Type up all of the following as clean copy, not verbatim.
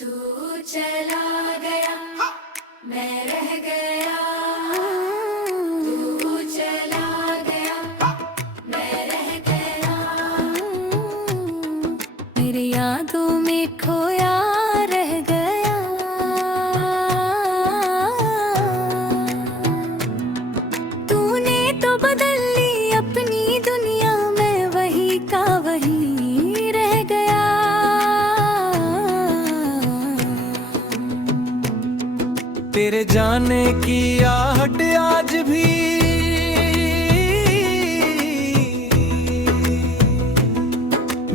तू चला गया मैं रह गया। तू चला गया मैं रह गया। मेरी यादों में खोया रह गया। तूने तो बदल ली अपनी दुनिया में, वही का वही रह गया। तेरे जाने की आहट आज भी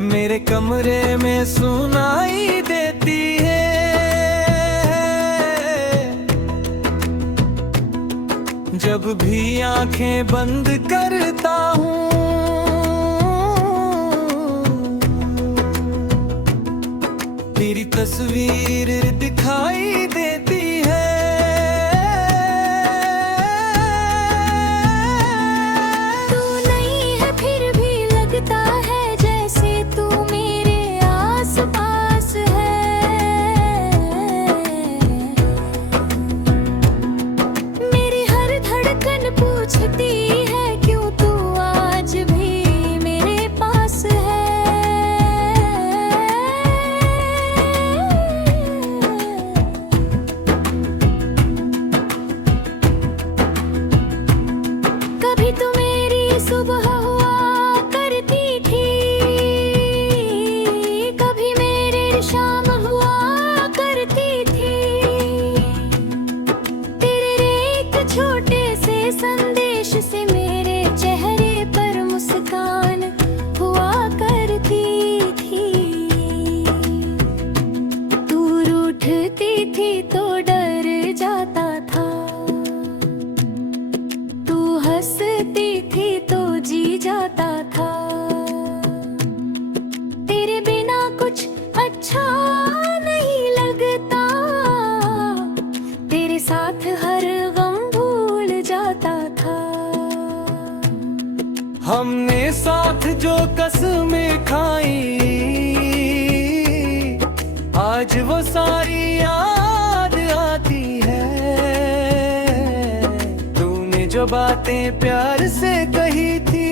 मेरे कमरे में सुनाई देती है। जब भी आंखें बंद करता हूँ तेरी तस्वीर दिखाई देती है। पूछती है क्यों तू आज भी मेरे पास है। कभी तू मेरी सुबह हुआ करती थी, कभी मेरी शाम हुआ करती थी। तेरे एक छोटे से संदेश से मेरे चेहरे पर मुस्कान हुआ करती थी। तू रूठती थी तो डर जाता था, तू हंसती थी तो जी जाता था। तेरे बिना कुछ अच्छा नहीं लगता, तेरे साथ हर गम भूल जाता था। हमने साथ जो कसमें खाई आज वो सारी याद आती है। तूने जो बातें प्यार से कही थी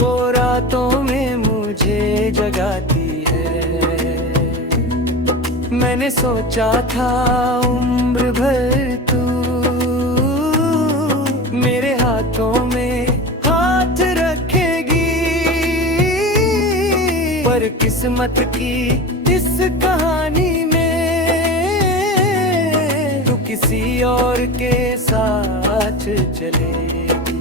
वो रातों में मुझे जगाती है। मैंने सोचा था उम्र भर तू मेरे हाथों में हाथ रखेगी, पर किस्मत की इस कहानी में तू किसी और के साथ चलेगी।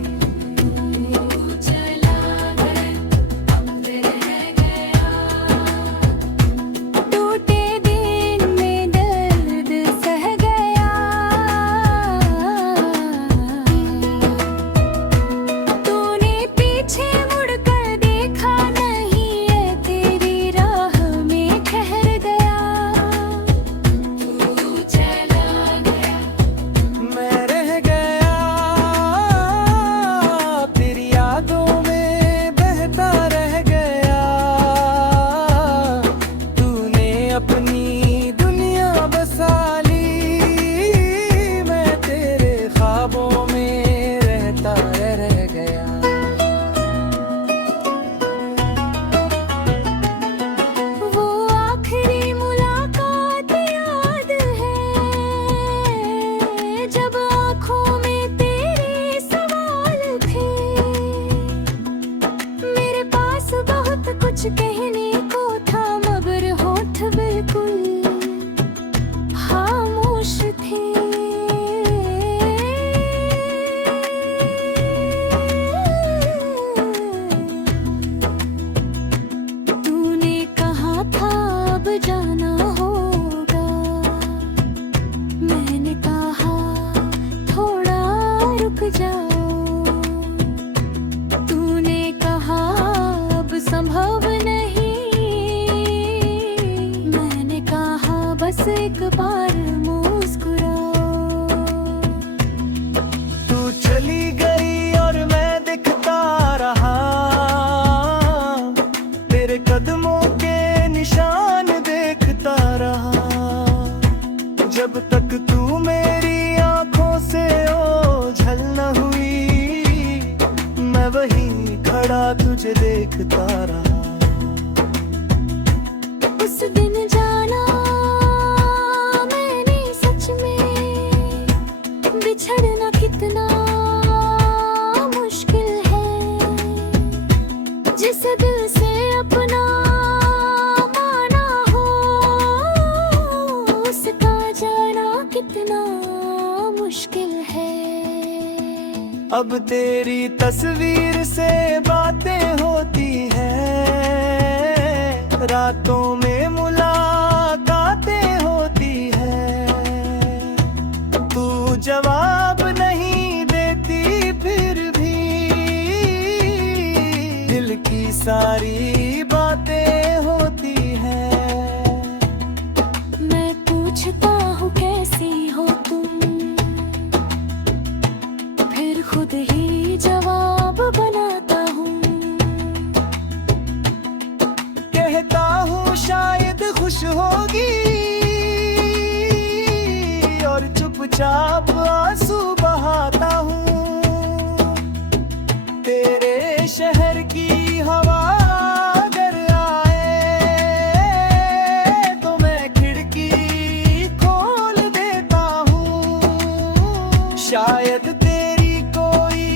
कुछ कहने को था मगर होठ बिल्कुल खामोश थे। तूने कहा था अब जाना होगा, मैंने कहा थोड़ा रुक जाओ। तूने कहा अब संभव बस एक बार मुस्कुराओ। तू चली गई और मैं दिखता रहा, तेरे कदमों के निशान अब तेरी तस्वीर से बातें होती हैं, रातों में मुलाकातें होती हैं। तू जवाब नहीं देती फिर भी दिल की सारी बातें होती हैं। मैं पूछता हूँ कैसी हो तुम, फिर खुद ही जवाब बनाता हूँ। कहता हूँ शायद खुश होगी और चुपचाप आंसू बहाता हूँ। तेरे शहर की हवा अगर आए तो मैं खिड़की खोल देता हूँ। शायद तेरी कोई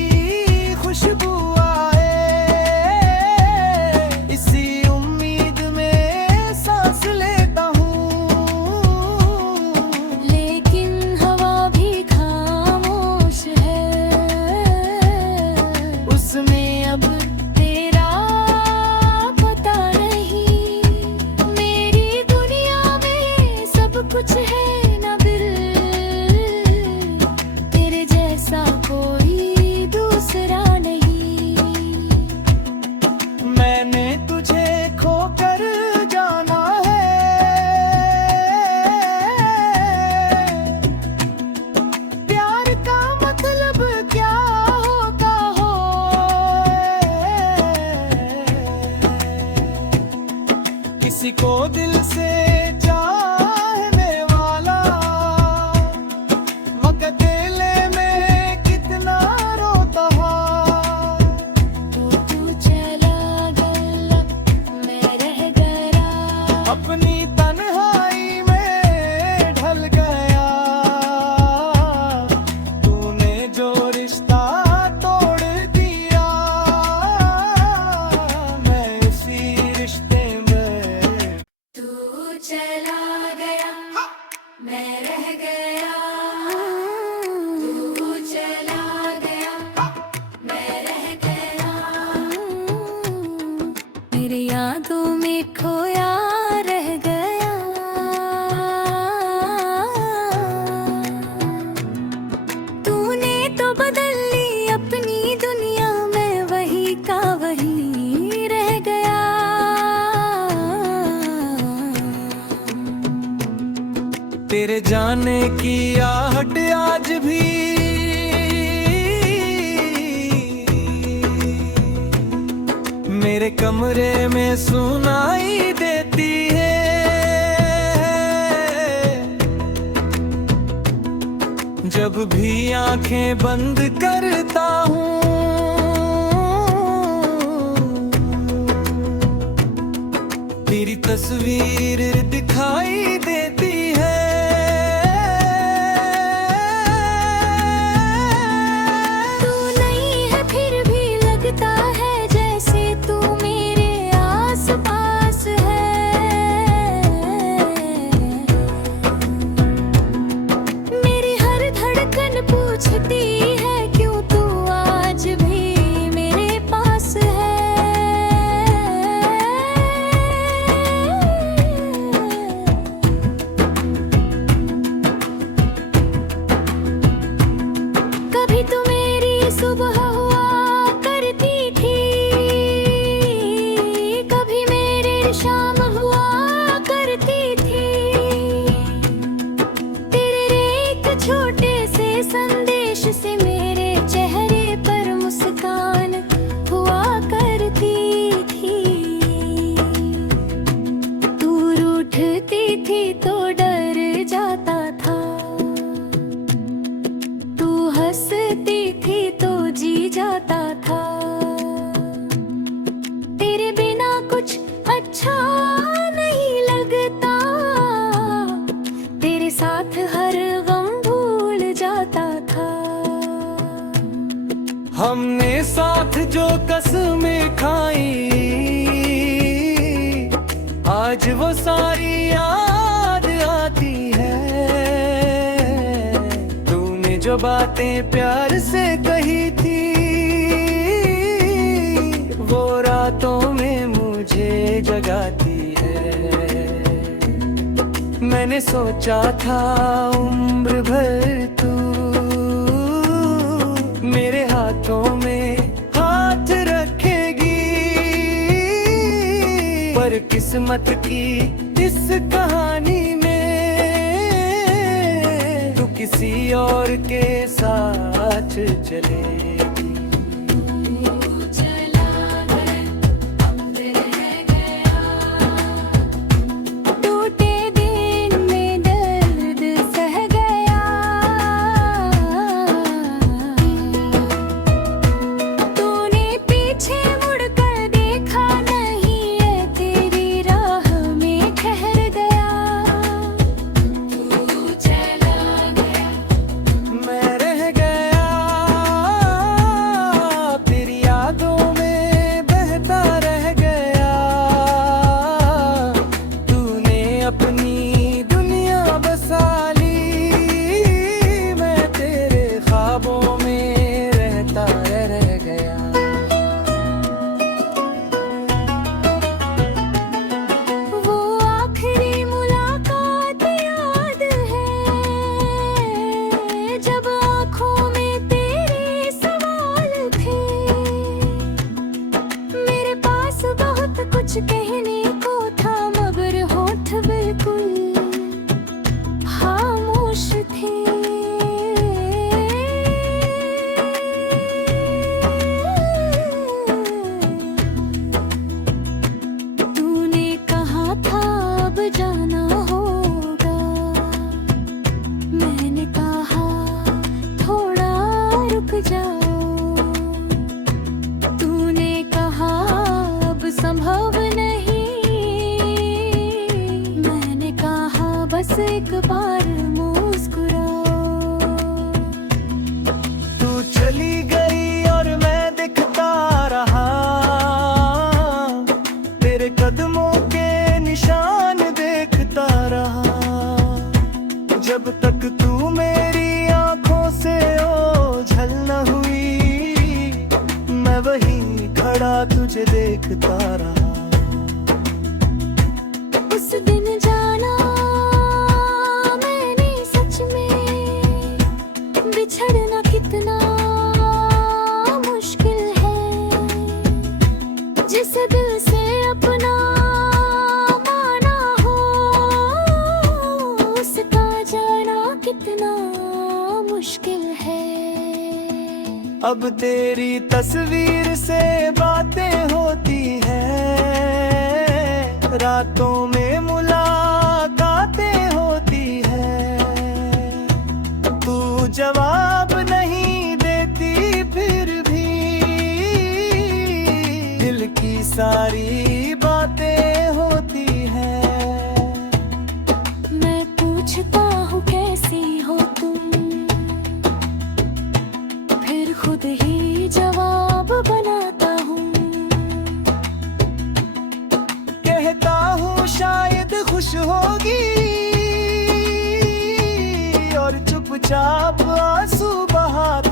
खुशबू आए, इसी उम्मीद में सांस लेता हूँ। लेकिन हवा भी खामोश है, उसमें अब तेरा पता नहीं। मेरी दुनिया में सब कुछ है ना दिल, तेरे जैसा कोई दूसरा नहीं। मैंने तुझे खोकर जाना है, प्यार का मतलब क्या होता हो। किसी को दिल से चाहने वाला अकेले में कितना रोता है। तू चला गया, मैं रह गया। अपनी तन्हाई में ढल गया, तूने जो रिश्ता तोड़ दिया। मैं उसी रिश्ते में तू चला गया मैं रह गया, तू चला गया मैं रह गया। मेरी यादों में खोया रह गया। तूने तो बदल ली अपनी दुनिया, मैं वही का वही रह गया। तेरे जाने की आहट आज भी मेरे कमरे में सुनाई देती है। जब भी आंखें बंद करता हूँ, तेरी तस्वीर दिखाई देती है। तू नहीं है फिर भी लगता है जैसे तू मेरे आस पास है। मेरी हर धड़कन पूछती है क्यों तू आज भी मेरे पास है। कभी तो मेरी सुबह हुआ करती थी, कभी मेरी शाम हुआ करती थी। तेरे एक छोटे से संदेश से मेरे चेहरे पर मुस्कान हुआ करती थी। तू रूठती थी तो डर जाता था, तू हंसती थी तो जी जाता था। तेरे बिना कुछ अच्छा नहीं लगता, तेरे साथ हर गम भूल जाता था। हमने साथ जो कसमें खाई, आज वो सारी याद आती है। तूने जो बातें प्यार से कही थी, जगाती है। मैंने सोचा था उम्र भर तू मेरे हाथों में हाथ रखेगी, पर किस्मत की इस कहानी में तू किसी और के साथ चलेगी। टूटे दिन में दर्द सह गया, तूने पीछे मुड़कर देखा नहीं, ये तेरी राह में ठहर गया। तू चला गया, मैं रह गया तेरी यादों में बहता रह गया। तूने अपनी दुनिया बसा ली, मैं तेरे ख्वाबों में रहता रह गया। वो आखिरी मुलाकात याद है, जब आँखों में तेरे सवाल थे। मेरे पास बहुत कुछ कहने को था, मगर होठ बिल्कुल खामोश थे। तूने कहा था अब जाना होगा, मैंने कहा थोड़ा रुक जाओ। तूने कहा अब संभव नहीं, मैंने कहा बस एक बार मुस्कुराओ। तू चली गई और मैं दिखता रहा, तेरे कदमों के निशान देखता रहा। जब तक तू मेरी आंखों से ओझल न हुई, मैं वहीं खड़ा तुझे देखता रहा। उस दिन जाना मैंने सच में, बिछड़ना कितना मुश्किल है। जिस दिल से अपना माना हो, उसका जाना कितना मुश्किल है। अब तेरी तस्वीर से बातें होती हैं, रातों में मुलाकातें होती हैं। तू जवाब नहीं देती फिर भी, दिल की सारी बातें होती हैं। मैं पूछता हूँ कैसी हो तुम, फिर खुद ही जवाब बनाता हूँ। कहता हूँ शायद खुश होगी, और चुपचाप आंसू बहाता